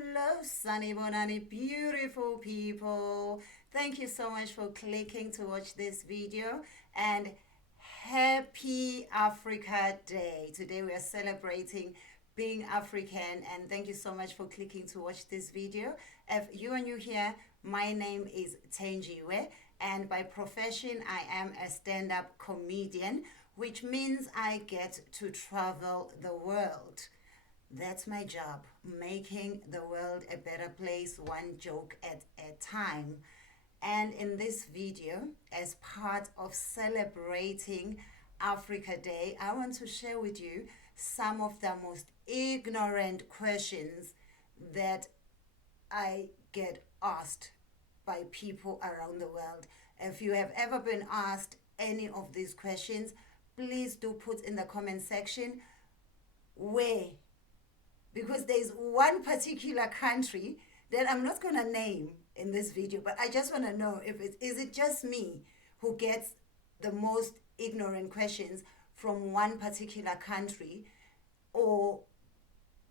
Hello, Sanibonani, beautiful people. Thank you so much for clicking to watch this video, and happy Africa Day. Today we are celebrating being African, and thank you so much for clicking to watch this video. If you are new here, my name is Thenjiwe, and by profession I am a stand-up comedian, which means I get to travel the world. That's my job, making the world a better place, one joke at a time. And in this video, as part of celebrating Africa Day, I want to share with you some of the most ignorant questions that I get asked by people around the world. If you have ever been asked any of these questions, please do put in the comment section where, because there's one particular country that I'm not going to name in this video, but I just want to know if is it just me who gets the most ignorant questions from one particular country, or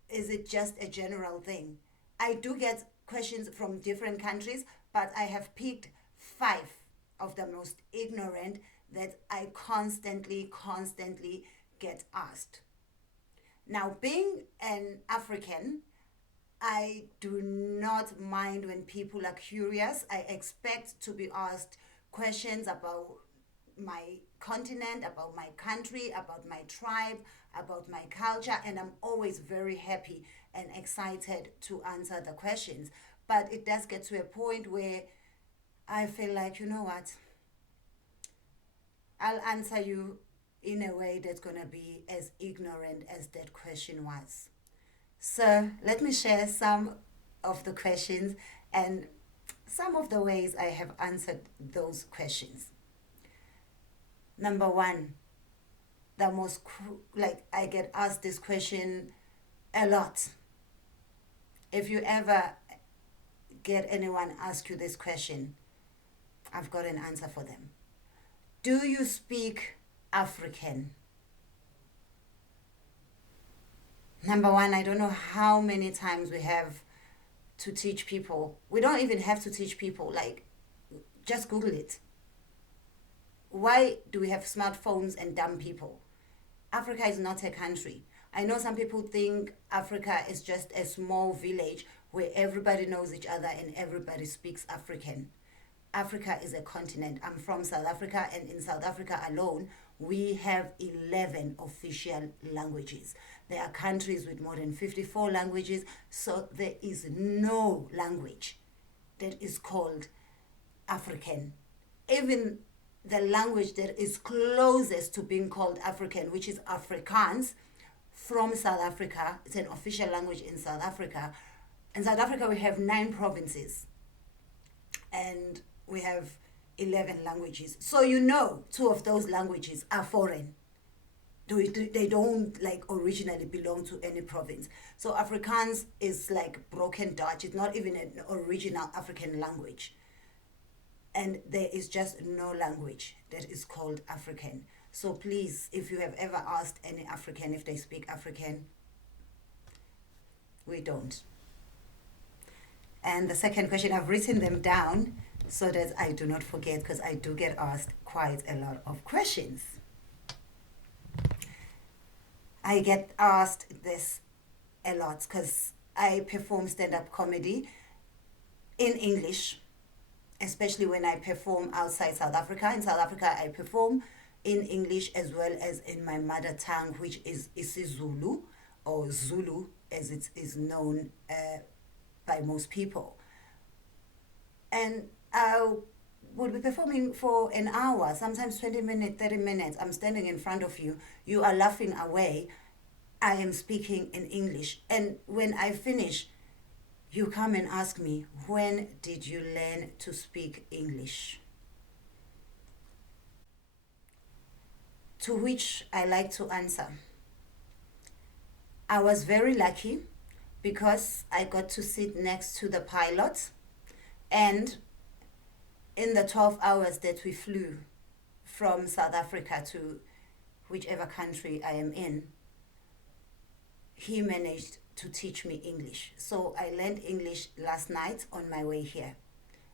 is it just a general thing? I do get questions from different countries, but I have picked 5 of the most ignorant that I constantly get asked. Now, being an African, I do not mind when people are curious. I expect to be asked questions about my continent, about my country, about my tribe, about my culture, and I'm always very happy and excited to answer the questions. But it does get to a point where I feel like, you know what, I'll answer you in a way that's going to be as ignorant as that question was. So let me share some of the questions and some of the ways I have answered those questions. Number 1, the most, I get asked this question a lot. If you ever get anyone ask you this question, I've got an answer for them. Do you speak African? Number 1, I don't know how many times we have to teach people. We don't even have to teach people, just Google it. Why do we have smartphones and dumb people? Africa is not a country. I know some people think Africa is just a small village where everybody knows each other and everybody speaks African. Africa is a continent. I'm from South Africa, and in South Africa alone, we have 11 official languages. There are countries with more than 54 languages, so there is no language that is called African. Even the language that is closest to being called African, which is Afrikaans, from South Africa, it's an official language in South Africa. In South Africa, we have 9 provinces, and we have 11 languages. So 2 of those languages are foreign. They don't originally belong to any province. So Afrikaans is like broken Dutch. It's not even an original African language. And there is just no language that is called African. So please, if you have ever asked any African if they speak African, we don't. And the second question, I've written them down so that I do not forget, because I do get asked quite a lot of questions. I get asked this a lot because I perform stand-up comedy in English, especially when I perform outside South Africa. In South Africa, I perform in English as well as in my mother tongue, which is isiZulu, or Zulu as it is known by most people. And I would be performing for an hour, sometimes 20 minutes, 30 minutes. I'm standing in front of you. You are laughing away. I am speaking in English. And when I finish, you come and ask me, when did you learn to speak English? To which I like to answer, I was very lucky because I got to sit next to the pilot, and in the 12 hours that we flew from South Africa to whichever country I am in, he managed to teach me English. So I learned English last night on my way here.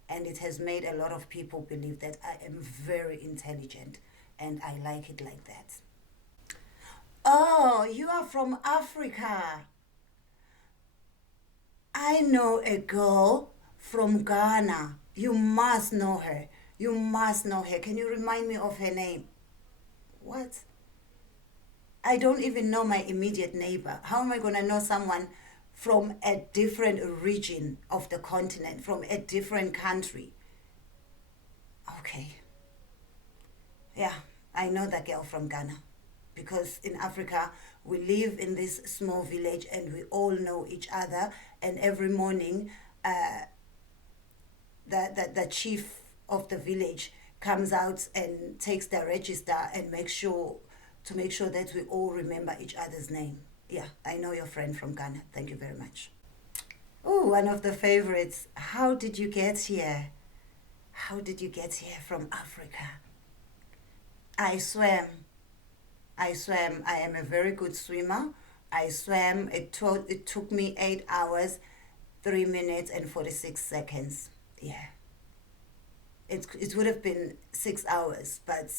And it has made a lot of people believe that I am very intelligent, and I like it like that. Oh, you are from Africa. I know a girl from Ghana. You must know her. You must know her. Can you remind me of her name? What? I don't even know my immediate neighbor. How am I going to know someone from a different region of the continent, from a different country? Okay. Yeah, I know that girl from Ghana. Because in Africa, we live in this small village and we all know each other. And every morning, the chief of the village comes out and takes the register and make sure that we all remember each other's name. Yeah, I know your friend from Ghana. Thank you very much. Oh, one of the favorites. How did you get here? How did you get here from Africa? I swam. I am a very good swimmer. I swam. It took me 8 hours, 3 minutes and 46 seconds. Yeah. It would have been 6 hours, but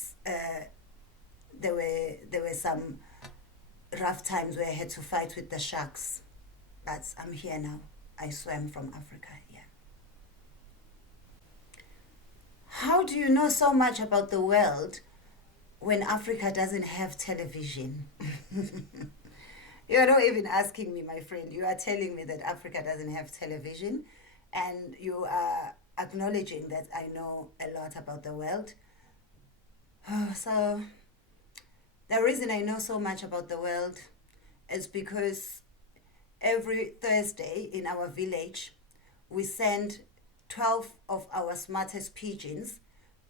there were some rough times where I had to fight with the sharks. But I'm here now. I swam from Africa. Yeah. How do you know so much about the world when Africa doesn't have television? You are not even asking me, my friend. You are telling me that Africa doesn't have television, and you are acknowledging that I know a lot about the world. So the reason I know so much about the world is because every Thursday in our village, we send 12 of our smartest pigeons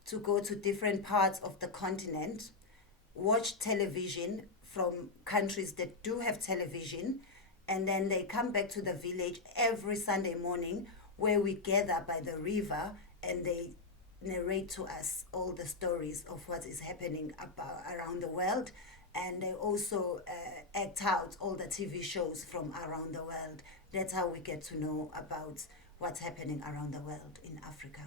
to go to different parts of the continent, watch television from countries that do have television, and then they come back to the village every Sunday morning where we gather by the river and they narrate to us all the stories of what is happening around the world, and they also act out all the TV shows from around the world. That's how we get to know about what's happening around the world in Africa.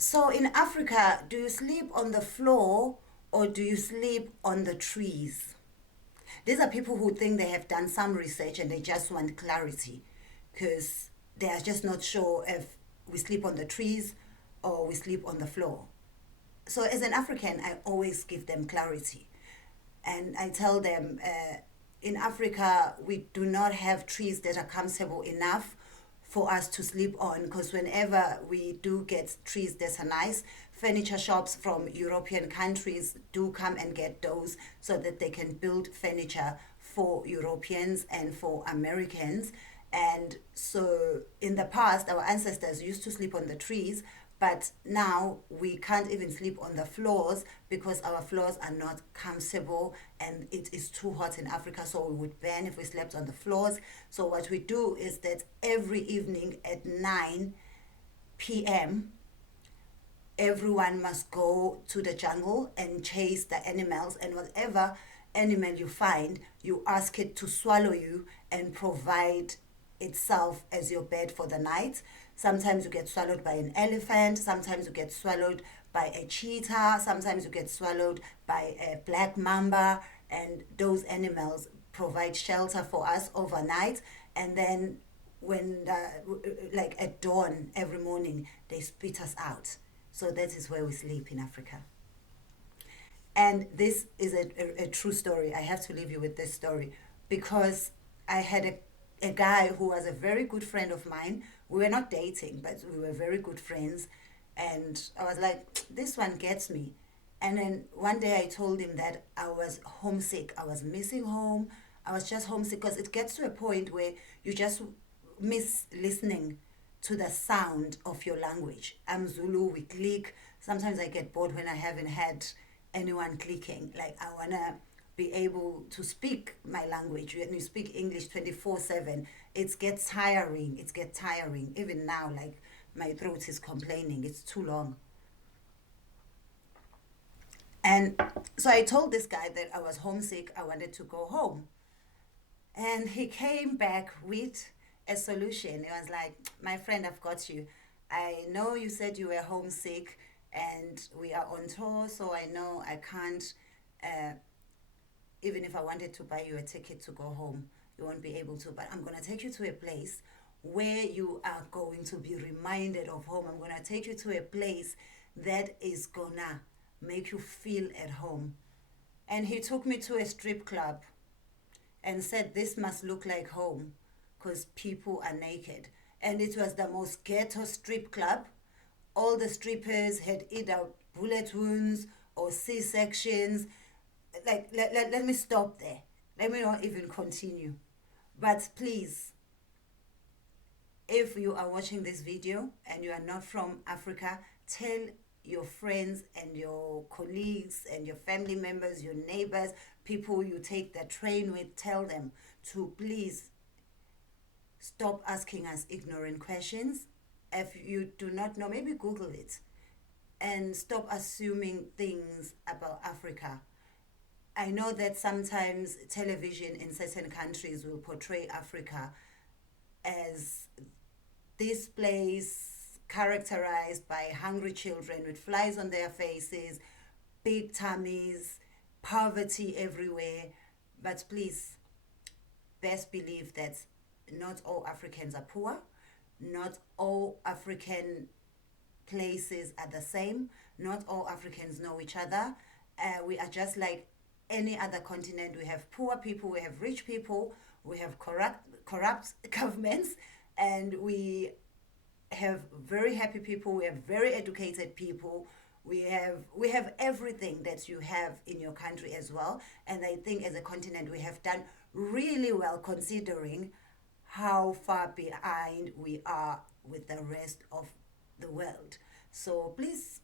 So in Africa, do you sleep on the floor or do you sleep on the trees? These are people who think they have done some research and they just want clarity because they are just not sure if we sleep on the trees or we sleep on the floor. So as an African, I always give them clarity. And I tell them, in Africa, we do not have trees that are comfortable enough for us to sleep on, because whenever we do get trees that are nice, furniture shops from European countries do come and get those so that they can build furniture for Europeans and for Americans. And so in the past, our ancestors used to sleep on the trees, but now we can't even sleep on the floors because our floors are not comfortable and it is too hot in Africa, so we would burn if we slept on the floors. So what we do is that every evening at 9 p.m., everyone must go to the jungle and chase the animals, and whatever animal you find, you ask it to swallow you and provide itself as your bed for the night. Sometimes you get swallowed by an elephant, sometimes you get swallowed by a cheetah, sometimes you get swallowed by a black mamba, and those animals provide shelter for us overnight. And then when like at dawn every morning, they spit us out. So that is where we sleep in Africa. And this is a true story. I have to leave you with this story because I had a guy who was a very good friend of mine. We were not dating, but we were very good friends. And I was like, this one gets me. And then one day I told him that I was homesick. I was missing home. I was just homesick because it gets to a point where you just miss listening to the sound of your language. I'm Zulu, we click. Sometimes I get bored when I haven't had anyone clicking. Like I want to be able to speak my language. When you speak English 24/7, it gets tiring. Even now, like my throat is complaining. It's too long. And so I told this guy that I was homesick. I wanted to go home. And he came back with a solution. He was like, my friend, I've got you. I know you said you were homesick and we are on tour, so I know I can't, uh, even if I wanted to buy you a ticket to go home, you won't be able to. But I'm going to take you to a place where you are going to be reminded of home. I'm going to take you to a place that is going to make you feel at home. And he took me to a strip club and said, this must look like home because people are naked. And it was the most ghetto strip club. All the strippers had either bullet wounds or C-sections. Like, let me stop there. Let me not even continue. But please, if you are watching this video and you are not from Africa, tell your friends and your colleagues and your family members, your neighbors, people you take the train with, tell them to please stop asking us ignorant questions. If you do not know, maybe Google it and stop assuming things about Africa. I know that sometimes television in certain countries will portray Africa as this place characterized by hungry children with flies on their faces, big tummies, poverty everywhere. But please, best believe that not all Africans are poor. Not all African places are the same. Not all Africans know each other. We are just like any other continent. We have poor people, we have rich people, we have corrupt governments, and we have very happy people, we have very educated people, we have everything that you have in your country as well. And I think as a continent we have done really well considering how far behind we are with the rest of the world. So please,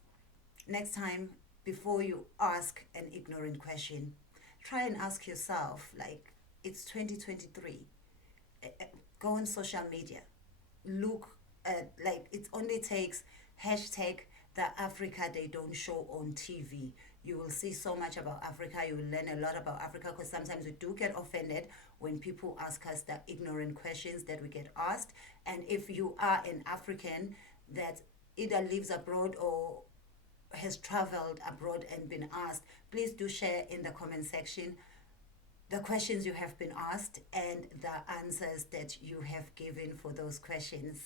next time, before you ask an ignorant question, try and ask yourself, like, it's 2023. Go on social media, look at, like, it only takes hashtag the Africa they don't show on TV. You will see so much about Africa. You will learn a lot about Africa, because sometimes we do get offended when people ask us the ignorant questions that we get asked. And if you are an African that either lives abroad or has traveled abroad and been asked, please do share in the comment section the questions you have been asked and the answers that you have given for those questions.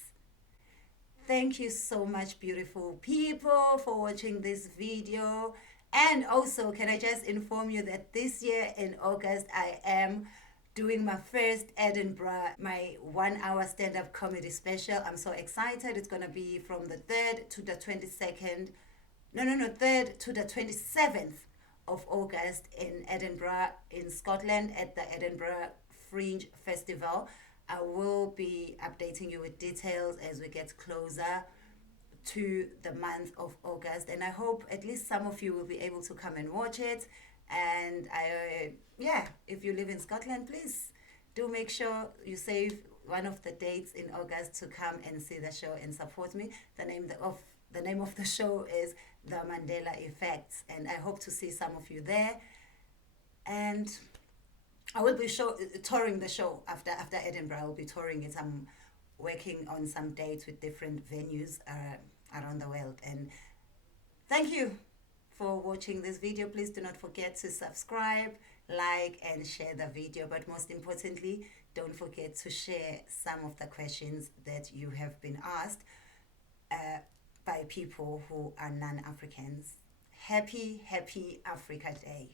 Thank you so much, beautiful people, for watching this video. And also, can I just inform you that this year in August, I am doing my first Edinburgh, my 1 hour stand-up comedy special. I'm so excited. It's going to be from the 3rd to the 22nd. No, 3rd to the 27th of August in Edinburgh, in Scotland, at the Edinburgh Fringe Festival. I will be updating you with details as we get closer to the month of August, and I hope at least some of you will be able to come and watch it. And if you live in Scotland, please do make sure you save one of the dates in August to come and see the show and support me. The name of the show is The Mandela Effect, and I hope to see some of you there. And I will be touring the show after Edinburgh. I will be touring it. I'm working on some dates with different venues around the world. And thank you for watching this video. Please do not forget to subscribe, like, and share the video. But most importantly, don't forget to share some of the questions that you have been asked by people who are non-Africans. Happy Africa Day.